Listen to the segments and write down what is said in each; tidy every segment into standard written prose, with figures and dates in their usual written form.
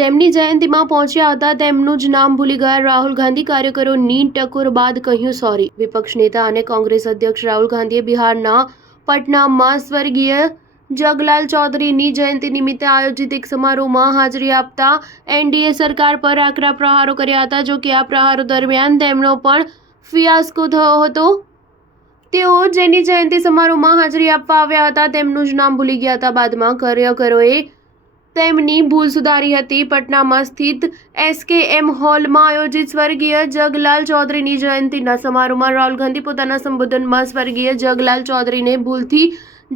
જેમની જયંતિમાં પહોંચ્યા હતા તેમનું જ નામ ભૂલી ગયા રાહુલ ગાંધી. કાર્યકરોની ટકોર બાદ કહ્યું સોરી. વિપક્ષ નેતા અને કોંગ્રેસ અધ્યક્ષ રાહુલ ગાંધીએ બિહારના પટનામાં સ્વર્ગીય જગલાલ ચૌધરીની જયંતિ નિમિત્તે આયોજિત એક સમારોહમાં હાજરી આપતા એનડીએ સરકાર પર આકરા પ્રહારો કર્યા હતા. જો કે આ પ્રહારો દરમિયાન તેમનો પણ ફિયાસ્કો થયો હતો. તેઓ જેની જયંતિ સમારોહમાં હાજરી આપવા આવ્યા હતા તેમનું જ નામ ભૂલી ગયા હતા. બાદમાં કાર્યકરોએ તેમની ભૂલ સુધારી હતી. પટનામાં સ્થિત એસકેએમ હોલમાં આયોજિત સ્વર્ગીય જગલાલ ચૌધરીની જયંતિના સમારોહમાં રાહુલ ગાંધી પોતાના સંબોધનમાં સ્વર્ગીય જગલાલ ચૌધરીને ભૂલથી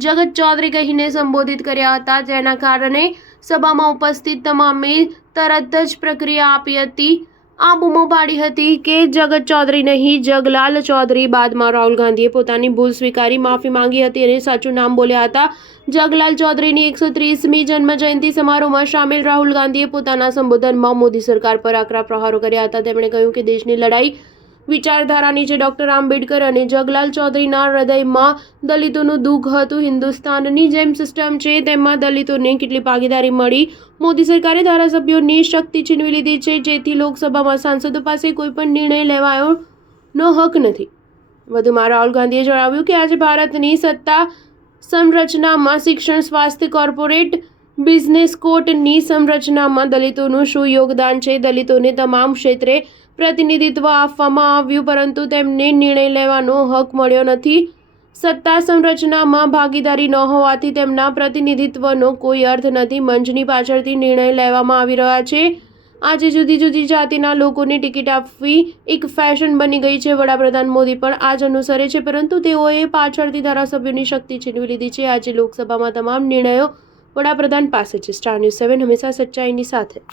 જગત ચૌધરી કહીને સંબોધિત કર્યા હતા, જેના કારણે સભામાં ઉપસ્થિત તમામે તરત જ પ્રતિક્રિયા આપી હતી. આ બૂમો પાડી હતી કે જગત ચૌધરી નહીં, જગલાલ ચૌધરી. બાદમાં રાહુલ ગાંધીએ પોતાની ભૂલ સ્વીકારી માફી માંગી હતી અને સાચું નામ બોલ્યા હતા. જગલાલ ચૌધરીની 130મી જન્મજયંતિ સમારોહમાં સામેલ રાહુલ ગાંધીએ પોતાના સંબોધનમાં મોદી સરકાર પર આકરા પ્રહારો કર્યા હતા. તેમણે કહ્યું કે દેશની લડાઈ વિચારધારાની છે. ડોક્ટર આંબેડકર અને જગલાલ ચૌધરીના હૃદયમાં દલિતોનું દુઃખ હતું. હિન્દુસ્તાનની જેમ સિસ્ટમ છે, તેમાં દલિતોને કેટલી ભાગીદારી મળી? મોદી સરકારે ધારાસભ્યોની શક્તિ છીનવી લીધી છે, જેથી લોકસભામાં સાંસદો પાસે કોઈ પણ નિર્ણય લેવાનો હક નથી. વધુમાં રાહુલ ગાંધીએ જણાવ્યું કે આજે ભારતની સત્તા સંરચનામાં શિક્ષણ, સ્વાસ્થ્ય, કોર્પોરેટ બિઝનેસ, કોર્ટની સંરચનામાં દલિતોનું શું યોગદાન છે? દલિતોને તમામ ક્ષેત્રે પ્રતિનિધિત્વ આપવામાં આવ્યું, પરંતુ તેમને નિર્ણય લેવાનો હક મળ્યો નથી. સત્તા સંરચનામાં ભાગીદારી ન હોવાથી તેમના પ્રતિનિધિત્વનો કોઈ અર્થ નથી. મંચની પાછળથી નિર્ણય લેવામાં આવી રહ્યા છે. આજે જુદી જુદી જાતિના લોકોને ટિકિટ આપવી એક ફેશન બની ગઈ છે. વડાપ્રધાન મોદી પણ આ જ અનુસરે છે, પરંતુ તેઓએ પાછળથી ધારાસભ્યોની શક્તિ છીનવી લીધી છે. આજે લોકસભામાં તમામ નિર્ણયો વડાપ્રધાન પાસે છે. સ્ટાર ન્યૂઝ 7 હંમેશા સચ્ચાઈની સાથે.